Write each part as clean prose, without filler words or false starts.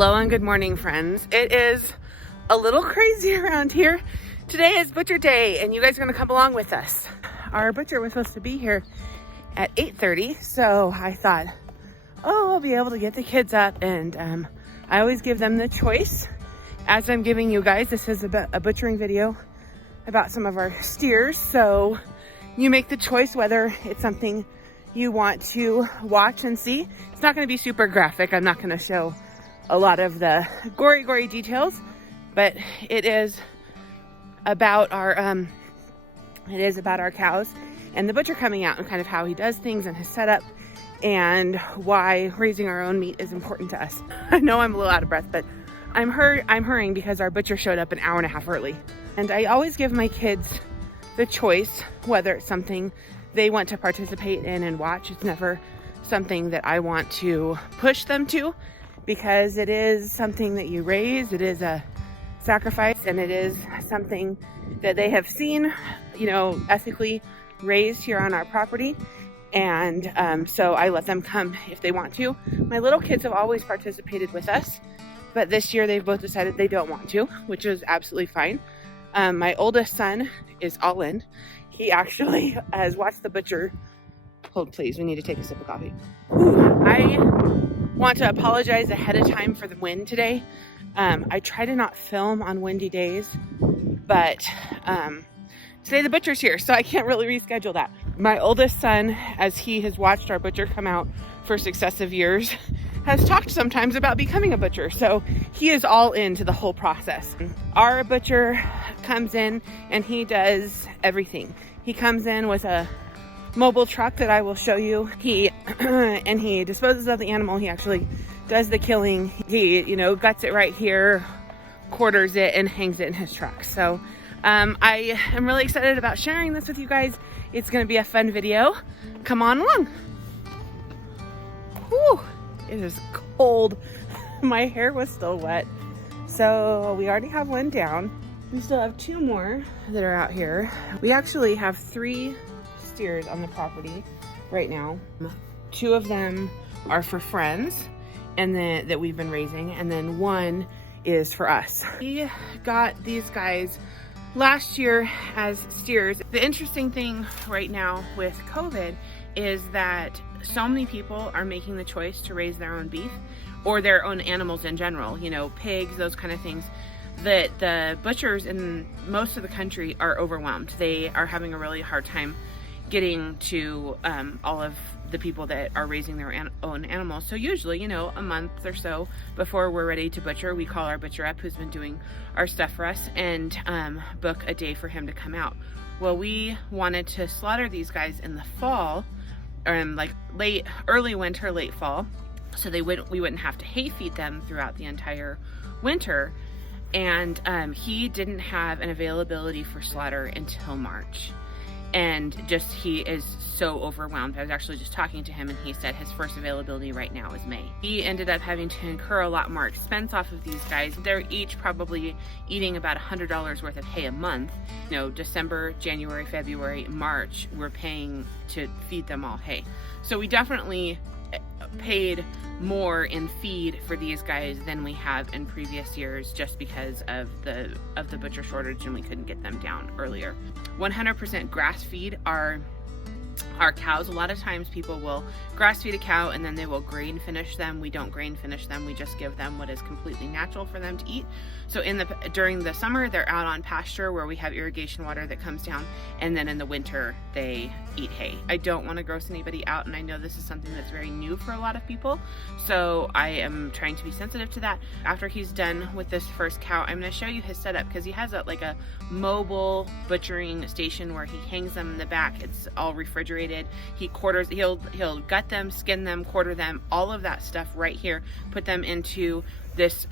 Hello and good morning, friends. It is a little crazy around here. Today is butcher day and you guys are gonna come along with us. Our butcher was supposed to be here at 8:30, so I thought, oh, I'll be able to get the kids up, and I always give them the choice. As I'm giving you guys, this is a butchering video about some of our steers, so you make the choice whether it's something you want to watch and see. It's not gonna be super graphic. I'm not gonna show a lot of the gory details, but it is about our cows and the butcher coming out and kind of how he does things and his setup and why raising our own meat is important to us. I know I'm a little out of breath, but I'm hurrying because our butcher showed up an hour and a half early. And I always give my kids the choice whether it's something they want to participate in and watch. It's never something that I want to push them to, because it is something that you raise, it is a sacrifice, and it is something that they have seen, you know, ethically raised here on our property. And so I let them come if they want to. My little kids have always participated with us, but this year they've both decided they don't want to, which is absolutely fine. My oldest son is all in. He actually has watched the butcher. Hold please, we need to take a sip of coffee. I want to apologize ahead of time for the wind today. I try to not film on windy days, but today the butcher's here, so I can't really reschedule that. My oldest son, as he has watched our butcher come out for successive years, has talked sometimes about becoming a butcher, so he is all into the whole process. Our butcher comes in and he does everything. He comes in with a mobile truck that I will show you. He and he disposes of the animal. He actually does the killing. He, you know, guts it right here, quarters it, and hangs it in his truck. So I am really excited about sharing this with you guys. It's going to be a fun video. Come on along. Whew, it is cold. My hair was still wet. So we already have one down. We still have two more that are out here. We actually have 3 steers on the property right now. 2 of them are for friends and then that we've been raising, and then 1 is for us. We got these guys last year as steers. The interesting thing right now with COVID is that so many people are making the choice to raise their own beef or their own animals in general, you know, pigs, those kind of things, that the butchers in most of the country are overwhelmed. They are having a really hard time getting to all of the people that are raising their own animals. So usually, you know, a month or so before we're ready to butcher, we call our butcher up who's been doing our stuff for us and book a day for him to come out. Well, we wanted to slaughter these guys in the fall, like early winter, late fall, so we wouldn't have to hay feed them throughout the entire winter. And he didn't have an availability for slaughter until March. And just, he is so overwhelmed. I was actually just talking to him and he said his first availability right now is May. He ended up having to incur a lot more expense off of these guys. They're each probably eating about $100 worth of hay a month. You know, December, January, February, March, we're paying to feed them all hay. So we definitely paid more in feed for these guys than we have in previous years, just because of the butcher shortage and we couldn't get them down earlier. 100% grass feed our cows. A lot of times people will grass feed a cow and then they will grain finish them. We don't grain finish them. We just give them what is completely natural for them to eat. So during the summer, they're out on pasture where we have irrigation water that comes down, and then in the winter they eat hay. I don't want to gross anybody out, and I know this is something that's very new for a lot of people, so I am trying to be sensitive to that. After he's done with this first cow, I'm going to show you his setup, because he has like a mobile butchering station where he hangs them in the back. It's all refrigerated. He'll gut them, skin them, quarter them, all of that stuff right here, put them into this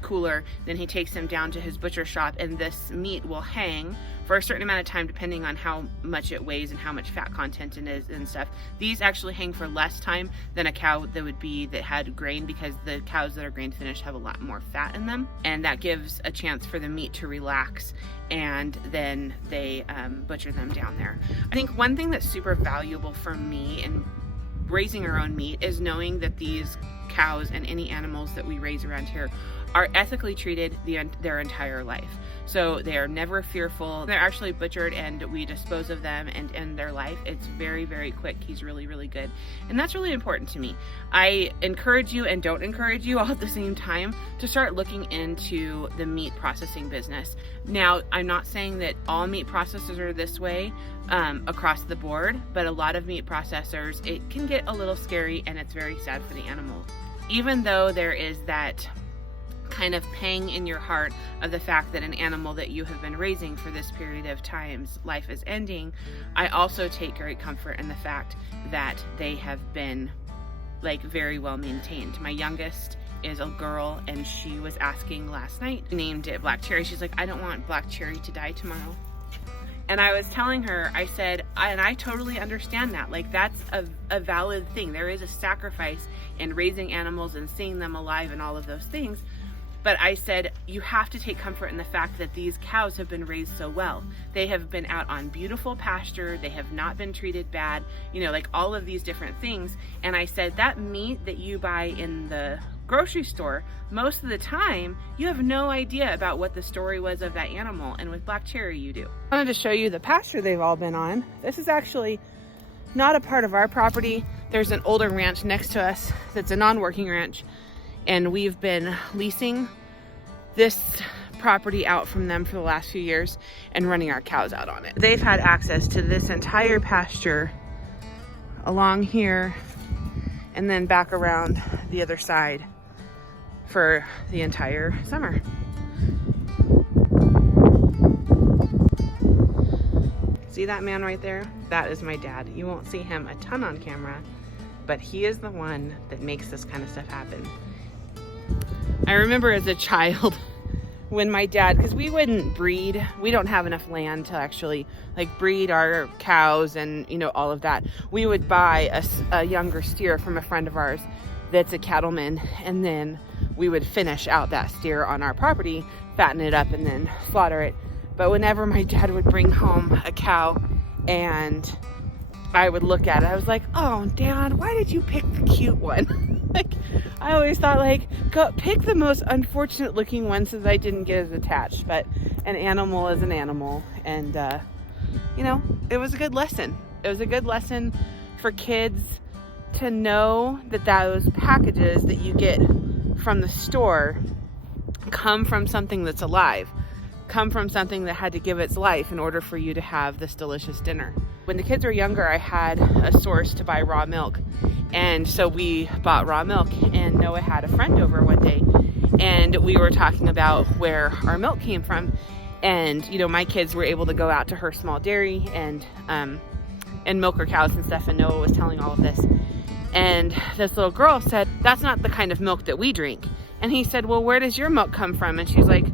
cooler. Then he takes them down to his butcher shop, and this meat will hang for a certain amount of time depending on how much it weighs and how much fat content it is and stuff. These actually hang for less time than a cow that had grain, because the cows that are grain finished have a lot more fat in them, and that gives a chance for the meat to relax, and then they butcher them down there. I think one thing that's super valuable for me in raising our own meat is knowing that these cows and any animals that we raise around here are ethically treated their entire life. So they are never fearful. They're actually butchered and we dispose of them and end their life. It's very, very quick. He's really, really good. And that's really important to me. I encourage you and don't encourage you all at the same time to start looking into the meat processing business. Now, I'm not saying that all meat processors are this way across the board, but a lot of meat processors, it can get a little scary and it's very sad for the animal. Even though there is that kind of pang in your heart of the fact that an animal that you have been raising for this period of time's life is ending, I also take great comfort in the fact that they have been like very well maintained. My youngest is a girl and she was asking last night, named it Black Cherry. She's like, I don't want Black Cherry to die tomorrow. And I was telling her, I said, and I totally understand that. Like, that's a valid thing. There is a sacrifice in raising animals and seeing them alive and all of those things. But I said, you have to take comfort in the fact that these cows have been raised so well. They have been out on beautiful pasture. They have not been treated bad, you know, like all of these different things. And I said, that meat that you buy in the grocery store, most of the time, you have no idea about what the story was of that animal. And with Black Cherry, you do. I wanted to show you the pasture they've all been on. This is actually not a part of our property. There's an older ranch next to us that's a non-working ranch. And we've been leasing this property out from them for the last few years and running our cows out on it. They've had access to this entire pasture along here and then back around the other side for the entire summer. See that man right there? That is my dad. You won't see him a ton on camera, but he is the one that makes this kind of stuff happen. I remember as a child when my dad, because we wouldn't breed, we don't have enough land to actually like breed our cows and, you know, all of that. We would buy a younger steer from a friend of ours that's a cattleman, and then we would finish out that steer on our property, fatten it up, and then slaughter it. But whenever my dad would bring home a cow and I would look at it, I was like, oh, Dad, why did you pick the cute one? Like, I always thought, like, go pick the most unfortunate looking one so that I didn't get as attached. But an animal is an animal. And, you know, it was a good lesson. It was a good lesson for kids to know that those packages that you get from the store come from something that's alive, come from something that had to give its life in order for you to have this delicious dinner. When the kids were younger, I had a source to buy raw milk. And so we bought raw milk, and Noah had a friend over one day and we were talking about where our milk came from. And, you know, my kids were able to go out to her small dairy and milk her cows and stuff. And Noah was telling all of this. And this little girl said, that's not the kind of milk that we drink. And he said, well, where does your milk come from? And she's like,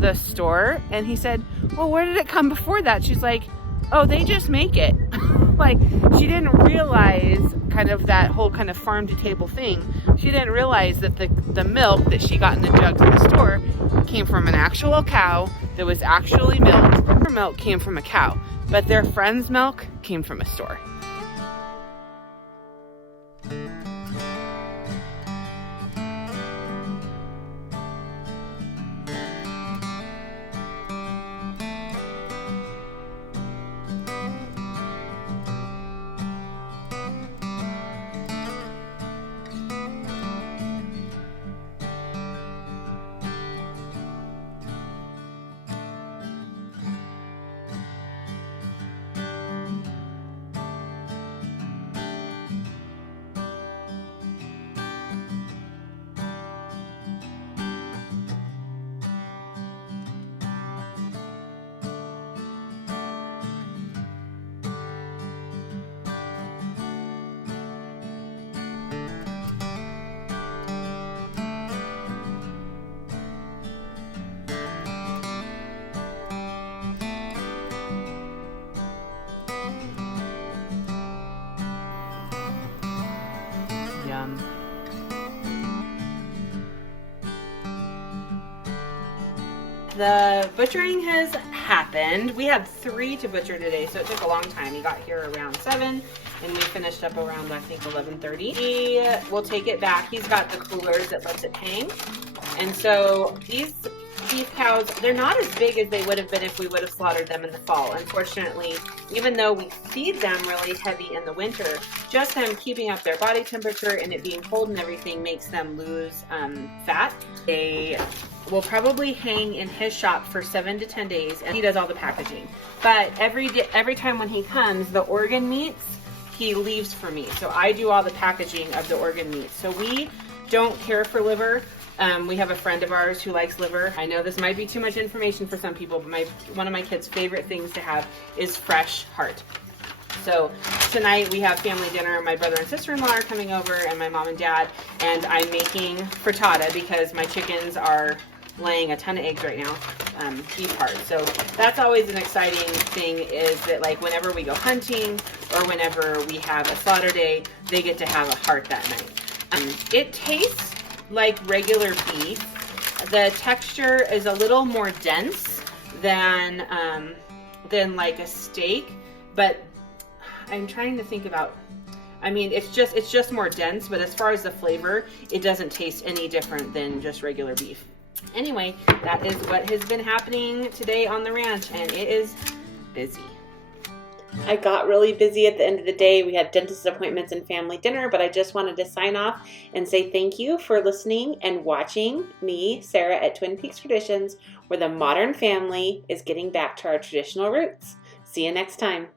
the store. And he said, well, where did it come before that? She's like, oh, they just make it. Like, she didn't realize kind of that whole kind of farm to table thing. She didn't realize that the milk that she got in the jugs in the store came from an actual cow that was actually milked. Her milk came from a cow, but their friend's milk came from a store. The butchering has happened. We had 3 to butcher today, so it took a long time. He got here around 7, and we finished up around, I think, 11:30. He will take it back. He's got the coolers that lets it hang. And so these beef cows, they're not as big as they would have been if we would have slaughtered them in the fall. Unfortunately, even though we feed them really heavy in the winter, just them keeping up their body temperature and it being cold and everything makes them lose fat. They will probably hang in his shop for 7 to 10 days, and he does all the packaging. But every time when he comes, the organ meats, he leaves for me. So I do all the packaging of the organ meats. So we don't care for liver. We have a friend of ours who likes liver. I know this might be too much information for some people, but one of my kids' favorite things to have is fresh heart. So tonight we have family dinner. My brother and sister-in-law are coming over, and my mom and dad, and I'm making frittata because my chickens are laying a ton of eggs right now, beef heart. So that's always an exciting thing, is that like whenever we go hunting or whenever we have a slaughter day, they get to have a heart that night. It tastes like regular beef. The texture is a little more dense than like a steak, but I'm trying to think about, I mean, it's just more dense, but as far as the flavor, it doesn't taste any different than just regular beef. Anyway, that is what has been happening today on the ranch, and it is busy. I got really busy at the end of the day. We had dentist appointments and family dinner, but I just wanted to sign off and say thank you for listening and watching me, Sarah, at Twin Peaks Traditions, where the modern family is getting back to our traditional roots. See you next time.